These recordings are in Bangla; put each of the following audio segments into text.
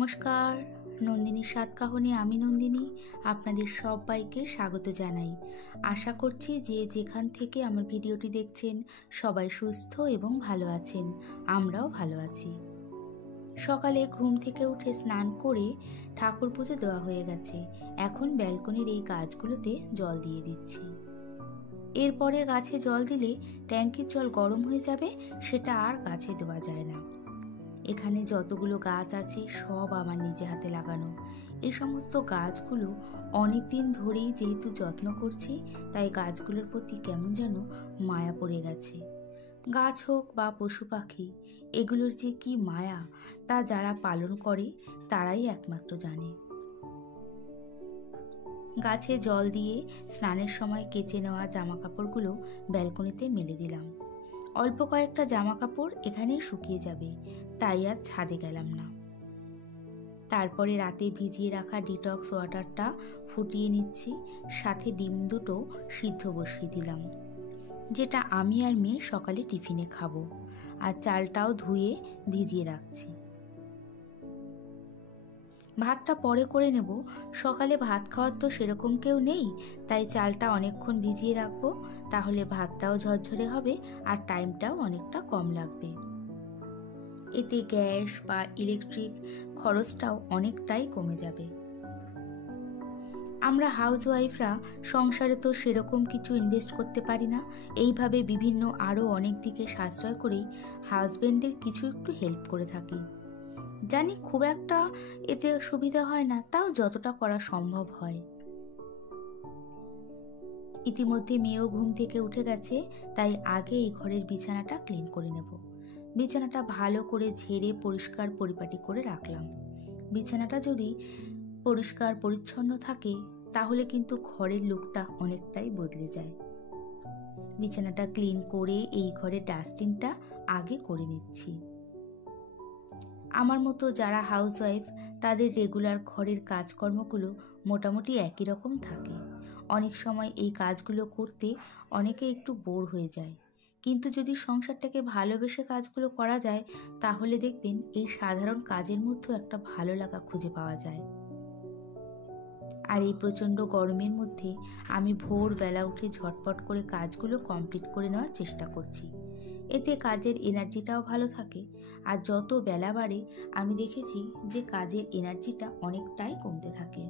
নমস্কার, নন্দিনীর স্বাদ কাহনে আমি নন্দিনী আপনাদের সবাইকে স্বাগত জানাই। আশা করছি যে যেখান থেকে আমার ভিডিওটি দেখছেন সবাই সুস্থ এবং ভালো আছেন। আমরাও ভালো আছি। সকালে ঘুম থেকে উঠে স্নান করে ঠাকুর পুজো দেওয়া হয়ে গেছে। এখন ব্যালকনির এই গাছগুলোতে জল দিয়ে দিচ্ছি। এরপরে গাছে জল দিলে ট্যাঙ্কির জল গরম হয়ে যাবে, সেটা আর গাছে দেওয়া যায় না। এখানে যতগুলো গাছ আছে সব আমার নিজে হাতে লাগানো। এই সমস্ত গাছগুলো অনেক দিন ধরেই যেহেতু যত্ন করছি, তাই গাছগুলোর প্রতি কেমন যেন মায়া পড়ে গেছে। গাছ হোক বা পশু পাখি, এগুলোর যে কি মায়া তা যারা পালন করে তারাই একমাত্র জানে। গাছে জল দিয়ে স্নানের সময় কেচে নেওয়া জামা কাপড়গুলো ব্যালকনিতে মেলে দিলাম। অল্প কয়েকটা জামা কাপড় এখানেই শুকিয়ে যাবে, তাই আর ছাদে গেলাম না। তারপরে রাতে ভিজিয়ে রাখা ডিটক্স ওয়াটারটা ফুটিয়ে নিচ্ছি, সাথে ডিম দুটো সিদ্ধ বসিয়ে দিলাম, যেটা আমি আর মেয়ে সকালে টিফিনে খাবো। আর চালটাও ধুয়ে ভিজিয়ে রাখছি। ভাতটা পরে করে নেব, সকালে ভাত খাওয়ার তো সেরকম কেউ নেই, তাই চালটা অনেকক্ষণ ভিজিয়ে রাখবো, তাহলে ভাতটাও ঝরঝরে হবে আর টাইমটাও অনেকটা কম লাগবে। এতে গ্যাস বা ইলেকট্রিক খরচটাও অনেকটাই কমে যাবে। আমরা হাউসওয়াইফরা সংসারে তো সেরকম কিছু ইনভেস্ট করতে পারি না, এইভাবে বিভিন্ন আরও অনেক দিকে সাশ্রয় করেই হাজব্যান্ডের কিছু একটু হেল্প করে থাকি। জানি খুব একটা এতে সুবিধা হয় না, তাও যতটা করা সম্ভব হয়। ইতিমধ্যে মেয়েও ঘুম থেকে উঠে গেছে, তাই আগে এই ঘরের বিছানাটা ক্লিন করে নেব। বিছানাটা ভালো করে ঝেড়ে পরিষ্কার পরিপাটি করে রাখলাম। বিছানাটা যদি পরিষ্কার পরিচ্ছন্ন থাকে তাহলে কিন্তু ঘরের লুকটা অনেকটাই বদলে যায়। বিছানাটা ক্লিন করে এই ঘরের ডাস্টিংটা আগে করে নিচ্ছি। আমার মতো যারা হাউসওয়াইফ তাদের রেগুলার ঘরের কাজকর্মগুলো মোটামুটি একই রকম থাকে। অনেক সময় এই কাজগুলো করতে অনেকে একটু বোর হয়ে যায়, কিন্তু যদি সংসারটাকে ভালোবেসে কাজগুলো করা যায় তাহলে দেখবেন এই সাধারণ কাজের মধ্যেও একটা ভালো লাগা খুঁজে পাওয়া যায়। আর এই প্রচণ্ড গরমের মধ্যে আমি ভোরবেলা উঠে ঝটপট করে কাজগুলো কমপ্লিট করে নেওয়ার চেষ্টা করছি। এতে কাজের এনার্জিটাও ভালো থাকে, আর যত বেলা বাড়ে আমি দেখেছি যে কাজের এনার্জিটা অনেকটাই কমতে থাকে।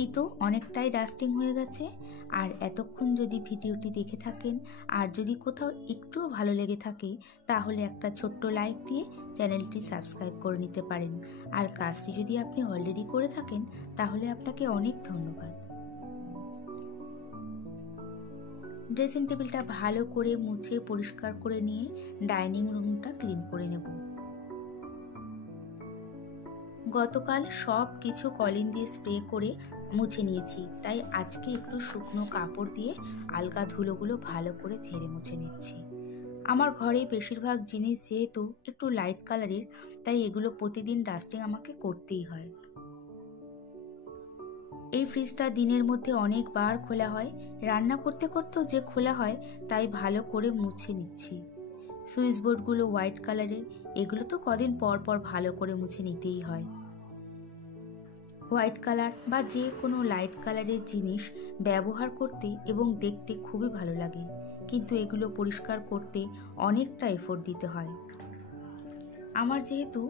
এই তো অনেকটাই ডাস্টিং হয়ে গেছে। আর এতক্ষণ যদি ভিডিওটি দেখে থাকেন আর যদি কোথাও একটুও ভালো লেগে থাকে তাহলে একটা ছোট্ট লাইক দিয়ে চ্যানেলটি সাবস্ক্রাইব করে নিতে পারেন। আর কাজটি যদি আপনি অলরেডি করে থাকেন তাহলে আপনাকে অনেক ধন্যবাদ। ড্রেসিং টেবিলটা ভালো করে মুছে পরিষ্কার করে নিয়ে ডাইনিং রুমটা ক্লিন করে নেব। গতকাল সব কিছু কলিন দিয়ে স্প্রে করে মুছে নিয়েছি, তাই আজকে একটু শুকনো কাপড় দিয়ে আলগা ধুলোগুলো ভালো করে ঝেড়ে মুছে নিচ্ছি। আমার ঘরে বেশিরভাগ জিনিস যেহেতু একটু লাইট কালারের, তাই এগুলো প্রতিদিন ডাস্টিং আমাকে করতেই হয়। এই ফ্রিজটা দিনের মধ্যে অনেকবার খোলা হয়, রান্না করতে করতেও যে খোলা হয়, তাই ভালো করে মুছে নিচ্ছি। সুইচ বোর্ডগুলো হোয়াইট কালারের, এগুলো তো কদিন পর পর ভালো করে মুছে নিতেই হয়। হোয়াইট কালার বা যে কোনো লাইট কালারের জিনিস ব্যবহার করতে এবং দেখতে খুবই ভালো লাগে, কিন্তু এগুলো পরিষ্কার করতে অনেকটা এফোর্ট দিতে হয়। আমার যেহেতু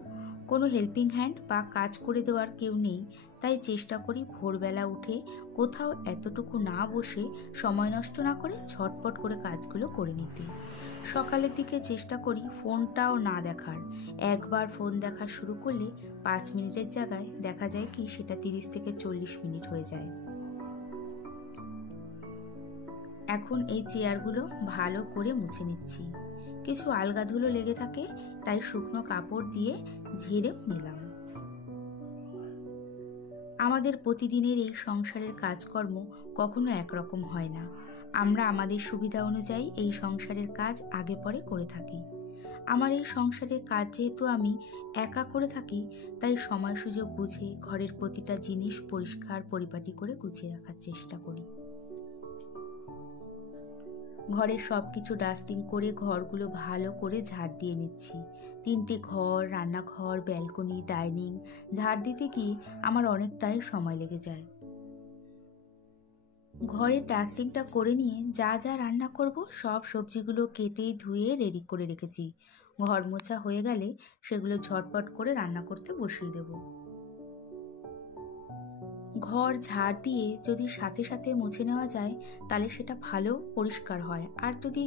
কোনো হেল্পিং হ্যান্ড বা কাজ করে দেওয়ার কেউ নেই, তাই চেষ্টা করি ভোরবেলা উঠে কোথাও এতটুকু না বসে সময় নষ্ট না করে ঝটপট করে কাজগুলো করে নিতে। সকালের দিকে চেষ্টা করি ফোনটাও না দেখার। একবার ফোন দেখা শুরু করলে 5 মিনিটের জায়গায় দেখা যায় কি সেটা 30 থেকে 40 মিনিট হয়ে যায়। এখন এই চেয়ারগুলো ভালো করে মুছে নিচ্ছি। কিছু আলগা ধুলো লেগে থাকে, তাই শুকনো কাপড় দিয়ে ঝেড়ে নিলাম। আমাদের প্রতিদিনের এই সংসারের কাজকর্ম কখনো একরকম হয় না। আমরা আমাদের সুবিধা অনুযায়ী এই সংসারের কাজ আগে পরে করে থাকি। আমার এই সংসারের কাজ যেহেতু আমি একা করে থাকি, তাই সময় সুযোগ বুঝে ঘরের প্রতিটা জিনিস পরিষ্কার পরিপাটি করে গুছিয়ে রাখার চেষ্টা করি। ঘরের সব কিছু ডাস্টিং করে ঘরগুলো ভালো করে ঝাড় দিয়ে নিচ্ছি। 3টে ঘর, রান্নাঘর, ব্যালকনি, ডাইনিং ঝাড় দিতে গিয়ে আমার অনেকটাই সময় লেগে যায়। ঘরের ডাস্টিংটা করে নিয়ে যা যা রান্না করব সব সবজিগুলো কেটে ধুয়ে রেডি করে রেখেছি। ঘর মোছা হয়ে গেলে সেগুলো ঝটপট করে রান্না করতে বসিয়ে দেব। ঘর ঝাড় দিয়ে যদি সাথে সাথে মুছে নেওয়া যায় তাহলে সেটা ভালো পরিষ্কার হয়। আর যদি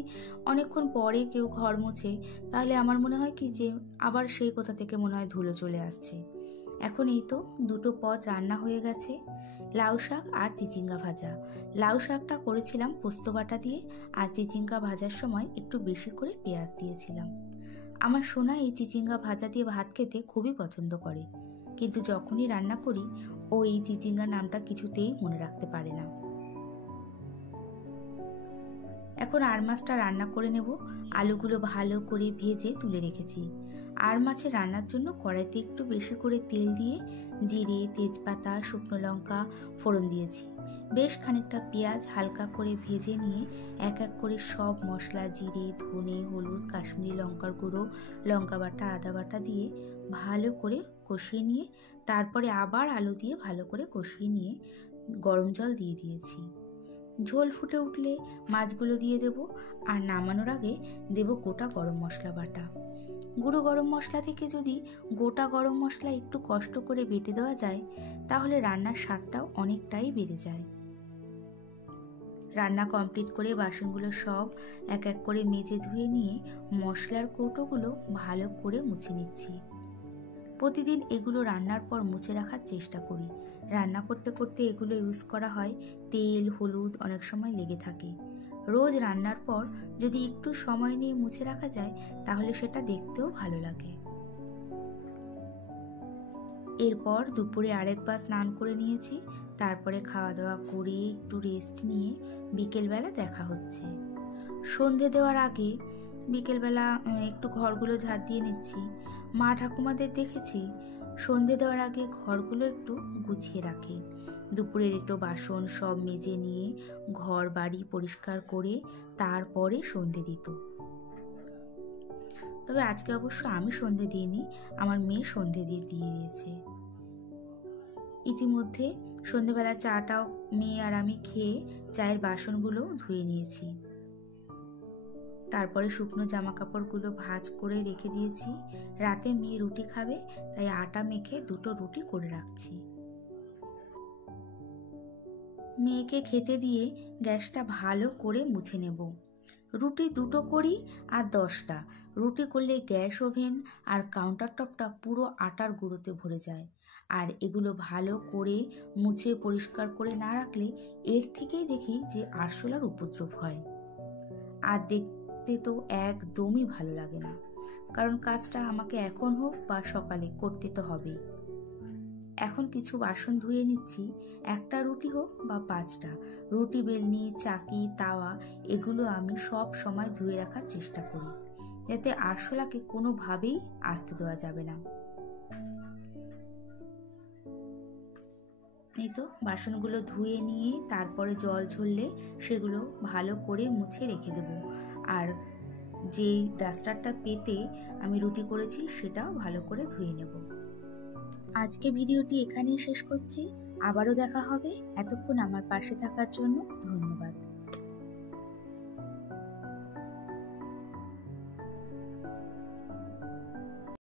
অনেকক্ষণ পরে কেউ ঘর মোছে তাহলে আমার মনে হয় কি যে আবার সেই কোথা থেকে মনে হয় ধুলো চলে আসছে। এখন এই তো 2টো পদ রান্না হয়ে গেছে, লাউ শাক আর চিচিঙ্গা ভাজা। লাউ শাকটা করেছিলাম পোস্ত বাটা দিয়ে, আর চিচিঙ্গা ভাজার সময় একটু বেশি করে পেঁয়াজ দিয়েছিলাম। আমার সোনা এই চিচিঙ্গা ভাজা দিয়ে ভাত খেতে খুবই পছন্দ করে, কিন্তু যখনই রান্না করি ও এই চিচিঙ্গা নামটা কিছুতেই মনে রাখতে পারে না। এখন আর মাছটা রান্না করে নেব। আলুগুলো ভালো করে ভেজে তুলে রেখেছি। আর মাছের রান্নার জন্য কড়াইতে একটু বেশি করে তেল দিয়ে জিরে, তেজপাতা, শুকনো লঙ্কা ফোড়ন দিয়েছি। বেশ খানিকটা পেঁয়াজ হালকা করে ভেজে নিয়ে এক এক করে সব মশলা, জিরে, ধনে, হলুদ, কাশ্মীরি লঙ্কার গুঁড়ো, লঙ্কা বাটা, আদা বাটা দিয়ে ভালো করে কষিয়ে নিয়ে তারপরে আবার আলু দিয়ে ভালো করে কষিয়ে নিয়ে গরম জল দিয়ে দিয়েছি। ঝোল ফুটে উঠলে মাছগুলো দিয়ে দেব, আর নামানোর আগে দেব গোটা গরম মশলা বাটা। গুঁড়ো গরম মশলা থেকে যদি গোটা গরম মশলা একটু কষ্ট করে বেটে দেওয়া যায় তাহলে রান্নার স্বাদটাও অনেকটাই বেড়ে যায়। রান্না কমপ্লিট করে বাসনগুলো সব এক এক করে মেজে ধুয়ে নিয়ে মশলার কৌটোগুলো ভালো করে মুছে নিচ্ছি। প্রতিদিন এগুলো রান্নার পর মুছে রাখার চেষ্টা করি। রান্না করতে করতে এগুলো ইউজ করা হয়, তেল, হলুদ অনেক সময় লেগে থাকে। রোজ রান্নার পর যদি একটু সময় নিয়ে মুছে রাখা যায় তাহলে সেটা দেখতেও ভালো লাগে। এরপর দুপুরে আরেকবার স্নান করে নিয়েছি, তারপরে খাওয়া দাওয়া করে একটু রেস্ট নিয়ে বিকেলবেলা দেখা হচ্ছে। সন্ধে দেওয়ার আগে বিকেলবেলা একটু ঘরগুলো ঝাড় দিয়ে নিচ্ছি। মা ঠাকুমাদের দেখেছি সন্ধে দেওয়ার আগে ঘরগুলো একটু গুছিয়ে রাখে। দুপুরের একটু বাসন সব মেজে নিয়ে ঘর বাড়ি পরিষ্কার করে তারপরে সন্ধে দিত। তবে আজকে অবশ্য আমি সন্ধে দিইনি, আমার মেয়ে সন্ধে দিয়ে দিয়েছে। ইতিমধ্যে সন্ধেবেলা চাটাও মেয়ে আর আমি খেয়ে চায়ের বাসনগুলো ধুয়ে নিয়েছি। তারপরে শুকনো জামা কাপড়গুলো ভাঁজ করে রেখে দিয়েছি। রাতে মেয়ে রুটি খাবে, তাই আটা মেখে 2টো রুটি করে রাখছি। মেয়েকে খেতে দিয়ে গ্যাসটা ভালো করে মুছে নেব। রুটি 2টো করি আর 10টা রুটি করলে গ্যাস ওভেন আর কাউন্টার টপটা পুরো আটার গুঁড়োতে ভরে যায়। আর এগুলো ভালো করে মুছে পরিষ্কার করে না রাখলে এর থেকেই দেখি যে আরশোলার উপদ্রব হয়, আর দেখতে তো একদমই ভালো লাগে না। কারণ কাজটা আমাকে এখন হোক বা সকালে করতে তো হবেই। এখন কিছু বাসন ধুয়ে নিচ্ছি, একটা রুটি হোক বা 5টা। রুটি বেলনি, চাকি, তাওয়া এগুলো আমি সব সময় ধুয়ে রাখার চেষ্টা করি, যাতে আরশোলাকে কোনোভাবেই আসতে দেওয়া যাবে না। এই তো বাসনগুলো ধুয়ে নিয়ে তারপরে জল ঝরলে সেগুলো ভালো করে মুছে রেখে দেব। আর যেই ডাস্টারটা পেতে আমি রুটি করেছি সেটাও ভালো করে ধুয়ে নেব। আজকে ভিডিওটি এখানেই শেষ করছি। আবারও দেখা হবে। এতক্ষণ আমার পাশে থাকার জন্য ধন্যবাদ।